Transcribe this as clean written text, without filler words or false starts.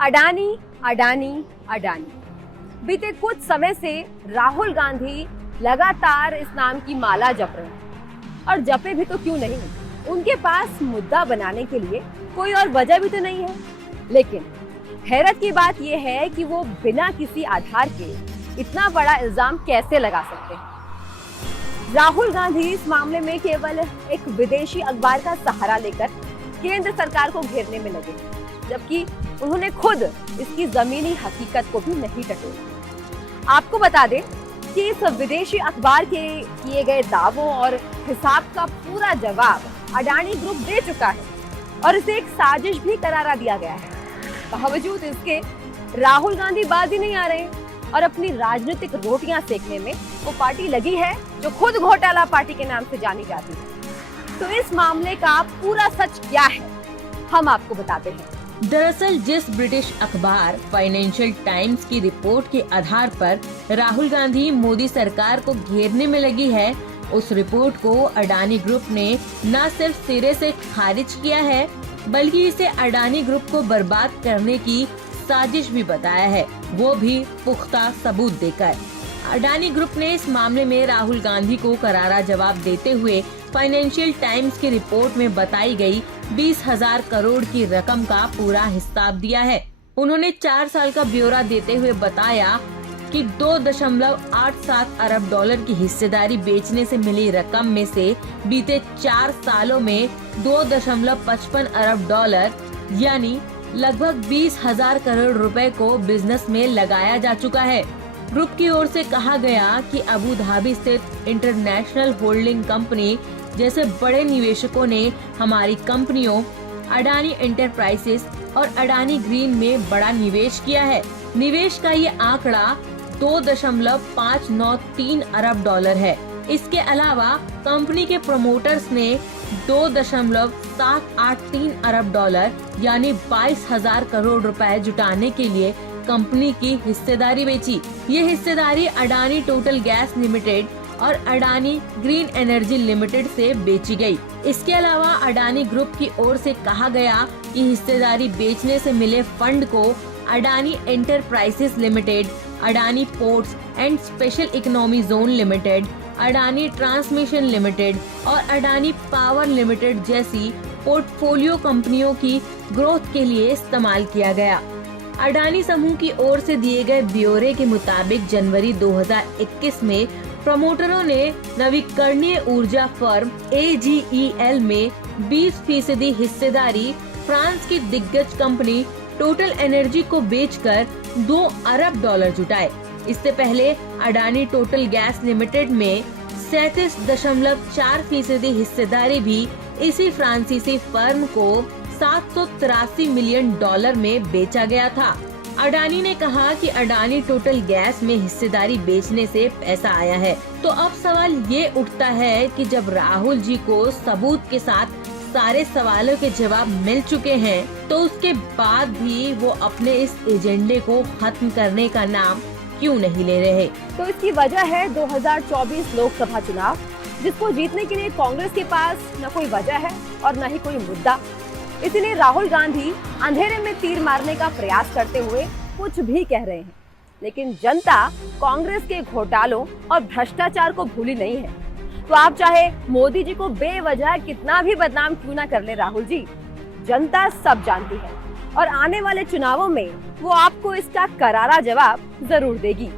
अडानी अडानी अडानी। बीते कुछ समय से राहुल गांधी लगातार इस नाम की माला जप रहे हैं, और जपे भी तो क्यों नहीं, उनके पास मुद्दा बनाने के लिए कोई और वजह भी तो नहीं है। लेकिन हैरत की बात यह है कि वो बिना किसी आधार के इतना बड़ा इल्जाम कैसे लगा सकते हैं। राहुल गांधी इस मामले में केवल एक विदेशी अखबार का सहारा लेकर केंद्र सरकार को घेरने में लगे, जबकि उन्होंने खुद इसकी जमीनी हकीकत को भी नहीं टटोला। आपको बता दें कि इस विदेशी अखबार के किए गए दावों और हिसाब का पूरा जवाब अडानी ग्रुप दे चुका है, और इसे एक साजिश भी करारा दिया गया है। बावजूद इसके राहुल गांधी बाजी नहीं आ रहे, और अपनी राजनीतिक रोटियां सेकने में वो पार्टी लगी है जो खुद घोटाला पार्टी के नाम से जानी जाती है। तो इस मामले का पूरा सच क्या है, हम आपको बताते हैं। दरअसल जिस ब्रिटिश अखबार फाइनेंशियल टाइम्स की रिपोर्ट के आधार पर राहुल गांधी मोदी सरकार को घेरने में लगी है, उस रिपोर्ट को अडानी ग्रुप ने न सिर्फ सिरे से खारिज किया है, बल्कि इसे अडानी ग्रुप को बर्बाद करने की साजिश भी बताया है, वो भी पुख्ता सबूत देकर। अडानी ग्रुप ने इस मामले में राहुल गांधी को करारा जवाब देते हुए फाइनेंशियल टाइम्स की रिपोर्ट में बताई गई 20,000 करोड़ की रकम का पूरा हिसाब दिया है। उन्होंने 4 साल का ब्यौरा देते हुए बताया कि 2.87 अरब डॉलर की हिस्सेदारी बेचने से मिली रकम में से बीते 4 सालों में 2.55 अरब डॉलर यानी लगभग 20,000 करोड़ रुपए को बिजनेस में लगाया जा चुका है। ग्रुप की ओर से कहा गया कि अबू धाबी स्थित इंटरनेशनल होल्डिंग कंपनी जैसे बड़े निवेशकों ने हमारी कंपनियों अडानी एंटरप्राइजेस और अडानी ग्रीन में बड़ा निवेश किया है। निवेश का ये आंकड़ा 2.593 अरब डॉलर है। इसके अलावा कंपनी के प्रमोटर्स ने 2.783 अरब डॉलर यानी 22,000 करोड़ रुपए जुटाने के लिए कंपनी की हिस्सेदारी बेची। ये हिस्सेदारी अडानी टोटल गैस लिमिटेड और अडानी ग्रीन एनर्जी लिमिटेड से बेची गई। इसके अलावा अडानी ग्रुप की ओर से कहा गया कि हिस्सेदारी बेचने से मिले फंड को Adani enterprises limited, Adani ports and special economy zone limited, Adani transmission limited और अडानी पावर लिमिटेड जैसी पोर्टफोलियो कंपनियों की ग्रोथ के लिए इस्तेमाल किया गया। अडानी समूह की ओर से दिए गए ब्यौरे के मुताबिक जनवरी 2021 में प्रमोटरों ने नवीकरणीय ऊर्जा फर्म AGEL में 20% हिस्सेदारी फ्रांस की दिग्गज कंपनी टोटल एनर्जी को बेचकर 2 अरब डॉलर जुटाए। इससे पहले अडानी टोटल गैस लिमिटेड में 37.4% हिस्सेदारी भी इसी फ्रांसीसी फर्म को 783 मिलियन डॉलर में बेचा गया था। अडानी ने कहा कि अडानी टोटल गैस में हिस्सेदारी बेचने से पैसा आया है। तो अब सवाल ये उठता है कि जब राहुल जी को सबूत के साथ सारे सवालों के जवाब मिल चुके हैं, तो उसके बाद भी वो अपने इस एजेंडे को खत्म करने का नाम क्यों नहीं ले रहे? तो इसकी वजह है 2024 लोकसभा चुनाव, जिसको जीतने के लिए कांग्रेस के पास न कोई वजह है और न ही कोई मुद्दा। इसलिए राहुल गांधी अंधेरे में तीर मारने का प्रयास करते हुए कुछ भी कह रहे हैं, लेकिन जनता कांग्रेस के घोटालों और भ्रष्टाचार को भूली नहीं है। तो आप चाहे मोदी जी को बेवजह कितना भी बदनाम क्यों ना कर ले राहुल जी, जनता सब जानती है, और आने वाले चुनावों में वो आपको इसका करारा जवाब जरूर देगी।